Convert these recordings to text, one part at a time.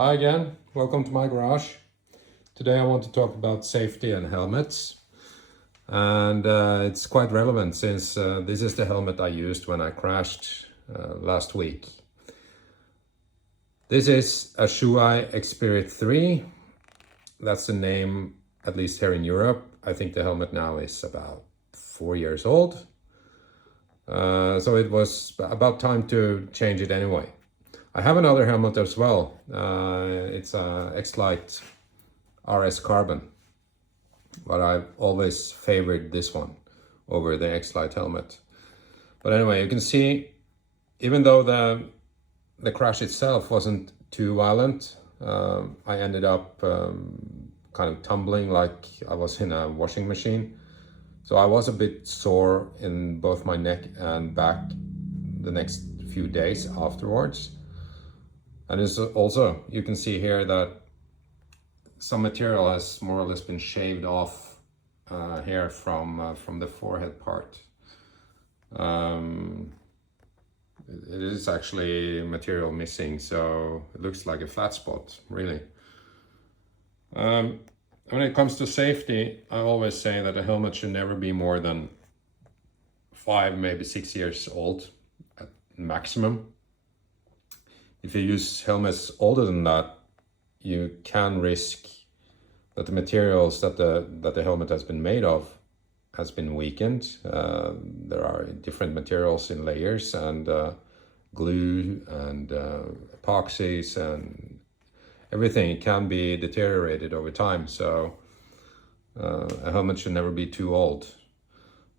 Hi again, welcome to my garage. Today I want to talk about safety and helmets. And it's quite relevant since this is the helmet I used when I crashed last week. This is a Shuai Xspirit 3. That's the name, at least here in Europe. I think the helmet now is about 4 years old. So it was about time to change it anyway. I have another helmet as well. It's a X-Lite RS Carbon, but I've always favored this one over the X-Lite helmet. But anyway, you can see, even though the crash itself wasn't too violent, I ended up kind of tumbling like I was in a washing machine. So I was a bit sore in both my neck and back the next few days afterwards. And it's also, you can see here that some material has more or less been shaved off here from the forehead part. It is actually material missing, so it looks like a flat spot, really. When it comes to safety, I always say that a helmet should never be more than 5, maybe 6 years old at maximum. If you use helmets older than that, you can risk that the materials that the helmet has been made of has been weakened. There are different materials in layers, and glue and epoxies and everything can be deteriorated over time. So a helmet should never be too old.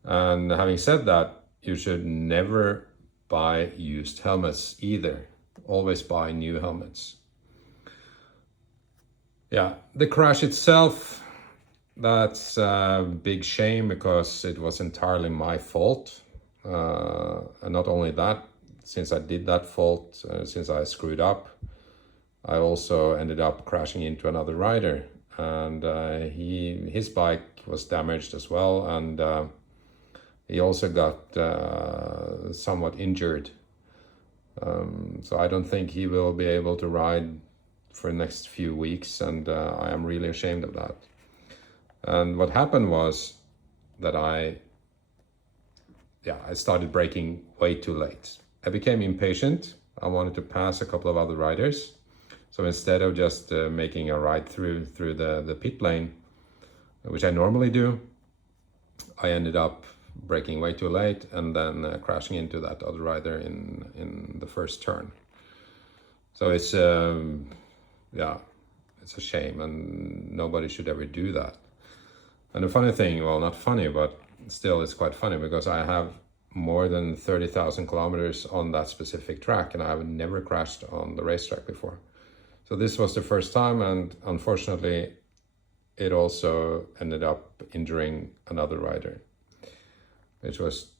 And having said that, you should never buy used helmets either. Always buy new helmets. Yeah, the crash itself, that's a big shame because it was entirely my fault. And not only that, since I did that fault, since I screwed up, I also ended up crashing into another rider, and his bike was damaged as well, and he also got somewhat injured. So I don't think he will be able to ride for the next few weeks, and I am really ashamed of that. And what happened was that I started braking way too late. I became impatient. I wanted to pass a couple of other riders. So instead of just making a ride through the pit lane, which I normally do, I ended up braking way too late and then crashing into that other rider in the first turn. So it's it's a shame, and nobody should ever do that. And the funny thing, well, not funny, but still it's quite funny, because I have more than 30,000 kilometers on that specific track, and I have never crashed on the racetrack before. So this was the first time, and unfortunately it also ended up injuring another rider, which was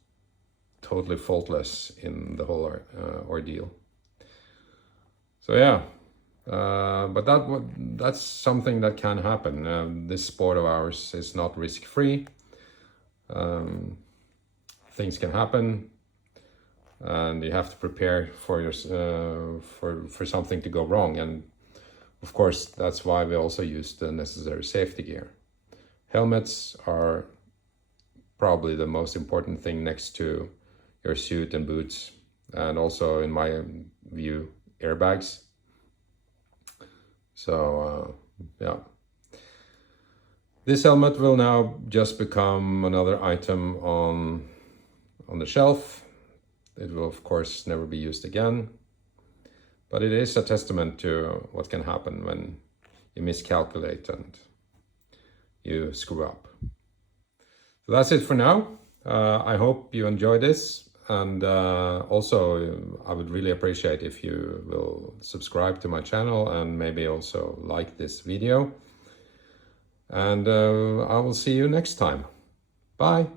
totally faultless in the whole ordeal. So yeah, but that's something that can happen. This sport of ours is not risk-free. Things can happen, and you have to prepare for something to go wrong. And of course, that's why we also use the necessary safety gear. Helmets are probably the most important thing next to your suit and boots, and also, in my view, airbags. So yeah, this helmet will now just become another item on the shelf. It will of course never be used again, but it is a testament to what can happen when you miscalculate and you screw up. So that's it for now. I hope you enjoyed this, and also I would really appreciate if you will subscribe to my channel and maybe also like this video. And I will see you next time. Bye.